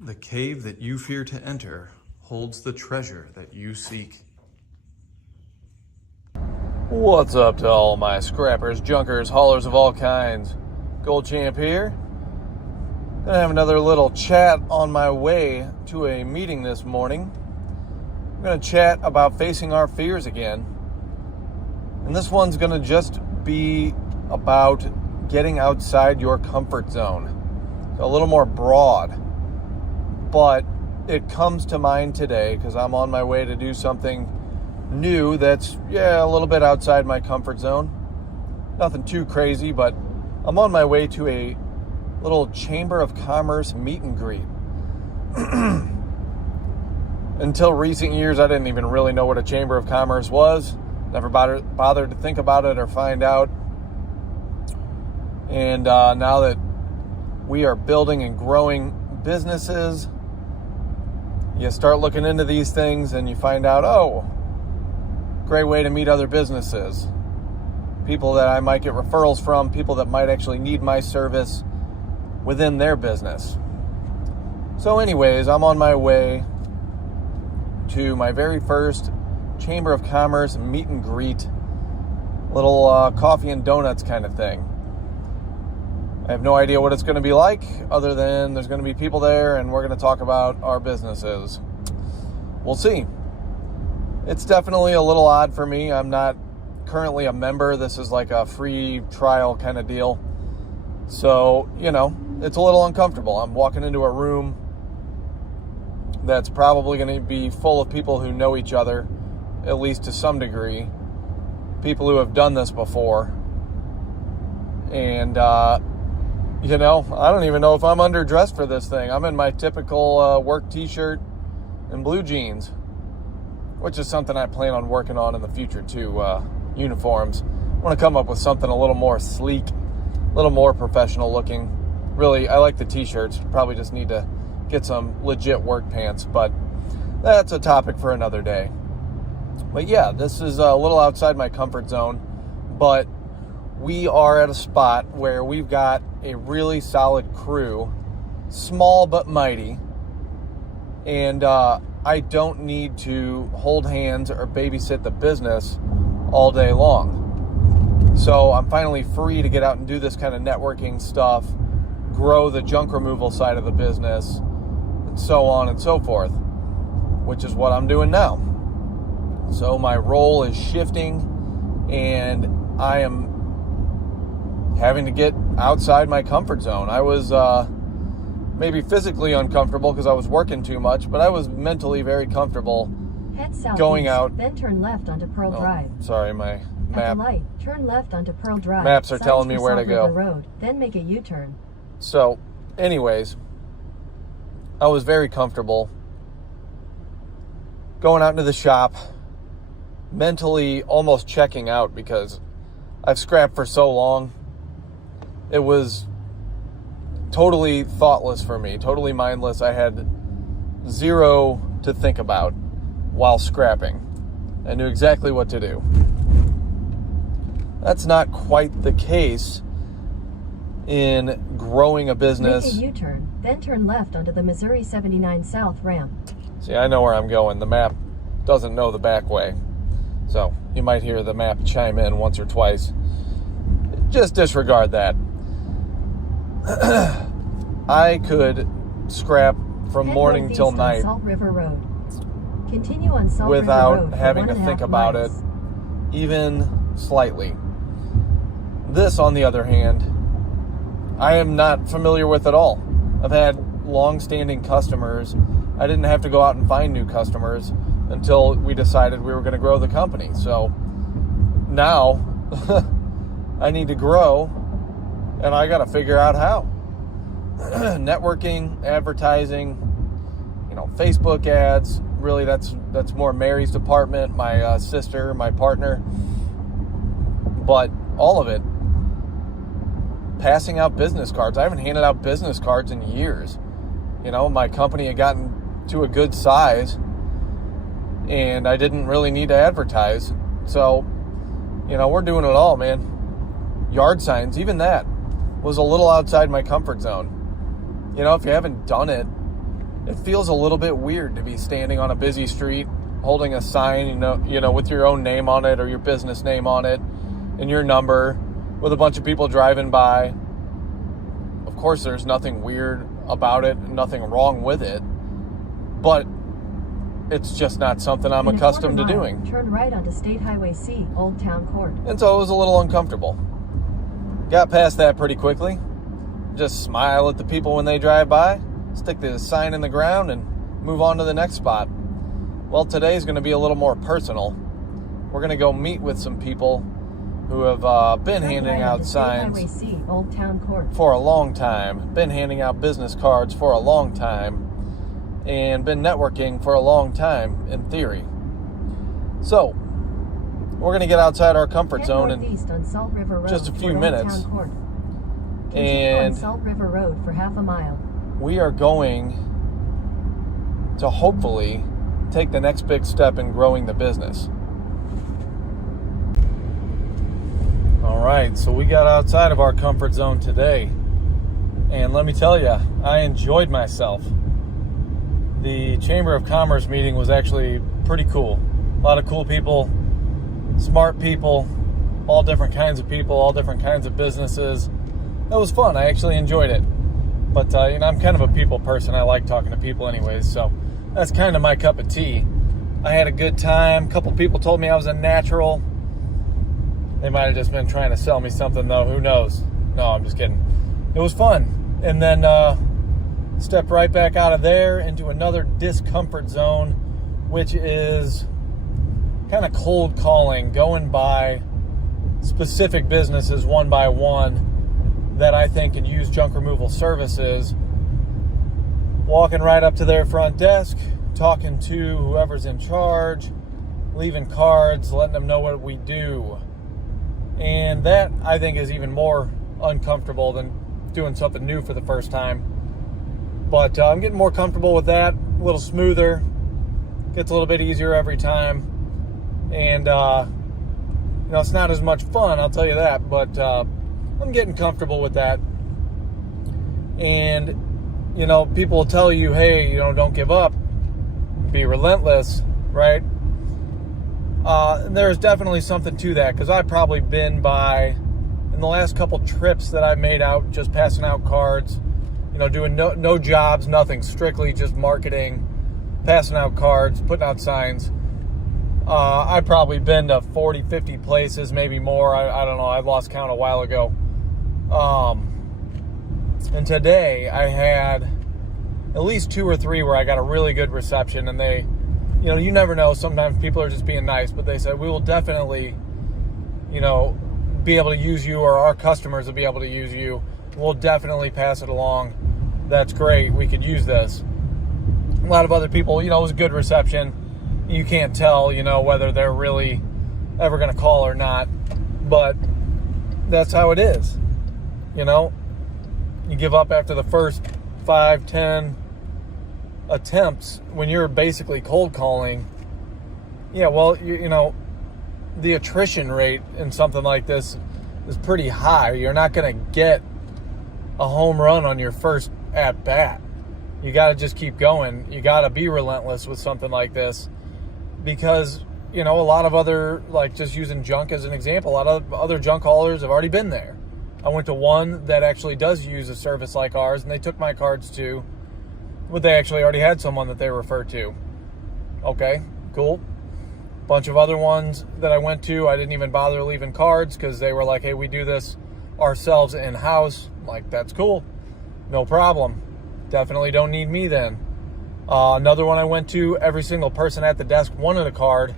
The cave that you fear to enter holds the treasure that you seek. What's up to all my scrappers, junkers, haulers of all kinds? Gold Champ here. Gonna have another little chat on my way to a meeting this morning. I'm gonna chat about facing our fears again. And this one's gonna just be about getting outside your comfort zone. So a little more broad. But it comes to mind today because I'm on my way to do something new that's, a little bit outside my comfort zone. Nothing too crazy, but I'm on my way to a little Chamber of Commerce meet and greet. Until recent years, I didn't even really know what a Chamber of Commerce was. Never bothered to think about it or find out. And now that we are building and growing businesses, you start looking into these things and you find out, great way to meet other businesses. People that I might get referrals from, people that might actually need my service within their business. So anyways, I'm on my way to my very first Chamber of Commerce meet and greet, little coffee and donuts kind of thing. I have no idea what it's going to be like, other than there's going to be people there and we're going to talk about our businesses. We'll see. It's definitely a little odd for me. I'm not currently a member. This is like a free trial kind of deal. So, it's a little uncomfortable. I'm walking into a room that's probably going to be full of people who know each other, at least to some degree. People who have done this before. And, I don't even know if I'm underdressed for this thing. I'm in my typical work t-shirt and blue jeans, which is something I plan on working on in the future too, uniforms. I want to come up with something a little more sleek, a little more professional looking. Really, I like the t-shirts. Probably just need to get some legit work pants, but that's a topic for another day. But yeah, this is a little outside my comfort zone, but we are at a spot where we've got a really solid crew, small but mighty, and I don't need to hold hands or babysit the business all day long. So I'm finally free to get out and do this kind of networking stuff, grow the junk removal side of the business, and so on and so forth, which is what I'm doing now. So my role is shifting, and I am having to get outside my comfort zone. I was maybe physically uncomfortable because I was working too much, but I was mentally very comfortable going out. Then turn left onto Pearl Drive. Sorry, my map. At the light, turn left onto Pearl Drive. Maps are telling me where to go. Road, then make a U-turn. So, anyways, I was very comfortable going out into the shop, mentally almost checking out because I've scrapped for so long. It was totally thoughtless for me, totally mindless. I had zero to think about while scrapping. I knew exactly what to do. That's not quite the case in growing a business. Make a U-turn, then turn left onto the Missouri 79 South ramp. See, I know where I'm going. The map doesn't know the back way. So you might hear the map chime in once or twice. Just disregard that. I could scrap from morning till night Salt River Road. Continue on Salt without River Road having to think about it even slightly. This, on the other hand, I am not familiar with at all. I've had long-standing customers. I didn't have to go out and find new customers until we decided we were going to grow the company. So now I need to grow, and I got to figure out how. Networking, advertising, Facebook ads. Really, that's more Mary's department, my sister, my partner. But all of it, passing out business cards. I haven't handed out business cards in years. My company had gotten to a good size, and I didn't really need to advertise. So, we're doing it all, man. Yard signs, even that was a little outside my comfort zone. If you haven't done it, it feels a little bit weird to be standing on a busy street holding a sign, you know, with your own name on it or your business name on it and your number, with a bunch of people driving by. Of course, there's nothing weird about it, nothing wrong with it, but it's just not something I'm In a accustomed to quarter mile, doing. Turn right onto State Highway C, Old Town Court. And so it was a little uncomfortable. Got past that pretty quickly. Just smile at the people when they drive by, stick the sign in the ground, and move on to the next spot. Well, today's going to be a little more personal. We're going to go meet with some people who have been Turn handing right out onto State Highway signs C, Old Town Court. for a long time, been handing out business cards for a long time, and been networking for a long time, in theory. So, we're going to get outside our comfort Head zone in northeast on Salt River Road just a few toward Old minutes. Town Court. Continue And on Salt River Road for half a mile. we are going to hopefully take the next big step in growing the business. All right, so we got outside of our comfort zone today, and let me tell you, I enjoyed myself. The Chamber of Commerce meeting was actually pretty cool. A lot of cool people, smart people, all different kinds of people, all different kinds of businesses. It was fun. I actually enjoyed it. But, you know, I'm kind of a people person. I like talking to people anyways, so that's kind of my cup of tea. I had a good time. A couple people told me I was a natural. They might have just been trying to sell me something, though. Who knows? No, I'm just kidding. It was fun. And then stepped right back out of there into another discomfort zone, which is kind of cold calling, going by specific businesses one by one that I think could use junk removal services, walking right up to their front desk, talking to whoever's in charge, leaving cards, letting them know what we do. And that, I think, is even more uncomfortable than doing something new for the first time. But I'm getting more comfortable with that, a little smoother, gets a little bit easier every time. And, you know, it's not as much fun, I'll tell you that, but I'm getting comfortable with that. And, you know, people will tell you, hey, you know, don't give up, be relentless, right? There's definitely something to that, because I've probably been by, in the last couple trips that I've made out, just passing out cards, you know, doing no jobs, nothing, strictly just marketing, passing out cards, putting out signs. I've probably been to 40, 50 places, maybe more. I don't know. I lost count a while ago. And today I had at least 2 or 3 where I got a really good reception, and they, you know, you never know. Sometimes people are just being nice, but they said, we will definitely, you know, be able to use you, or our customers will be able to use you. We'll definitely pass it along. That's great. We could use this. A lot of other people, you know, it was a good reception. You can't tell, you know, whether they're really ever going to call or not, but that's how it is. You know, you give up after the first 5, 10 attempts when you're basically cold calling. Yeah, well, you know, the attrition rate in something like this is pretty high. You're not going to get a home run on your first at bat. You got to just keep going. You got to be relentless with something like this, because, you know, a lot of other, like just using junk as an example, a lot of other junk haulers have already been there. I went to one that actually does use a service like ours, and they took my cards too, but they actually already had someone that they referred to. Okay, cool. Bunch of other ones that I went to, I didn't even bother leaving cards, because they were like, hey, we do this ourselves in-house. I'm like, that's cool. No problem. Definitely don't need me then. Another one I went to, every single person at the desk wanted a card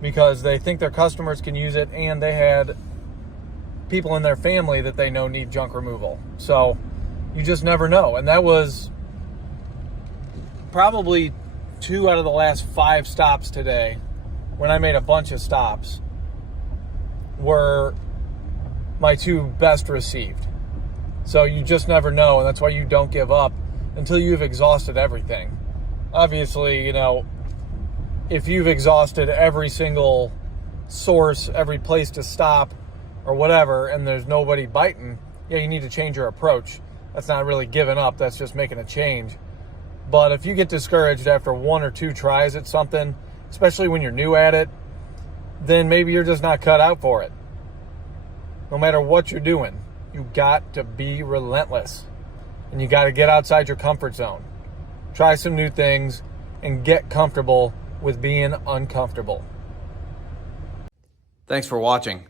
because they think their customers can use it, and they had people in their family that they know need junk removal. So you just never know. And that was probably 2 out of the last 5 stops today, when I made a bunch of stops, were my 2 best received. So you just never know, and that's why you don't give up until you've exhausted everything. Obviously, you know, if you've exhausted every single source, every place to stop or whatever, and there's nobody biting, yeah, you need to change your approach. That's not really giving up. That's just making a change. But if you get discouraged after 1 or 2 tries at something, especially when you're new at it, then maybe you're just not cut out for it. No matter what you're doing, you got to be relentless. And you got to get outside your comfort zone. Try some new things and get comfortable with being uncomfortable. Thanks for watching.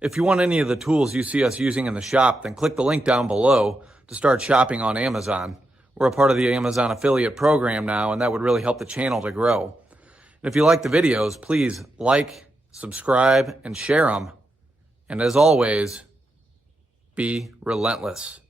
If you want any of the tools you see us using in the shop, then click the link down below to start shopping on Amazon. We're a part of the Amazon affiliate program now, and that would really help the channel to grow. And if you like the videos, please like, subscribe, and share them. And as always, be relentless.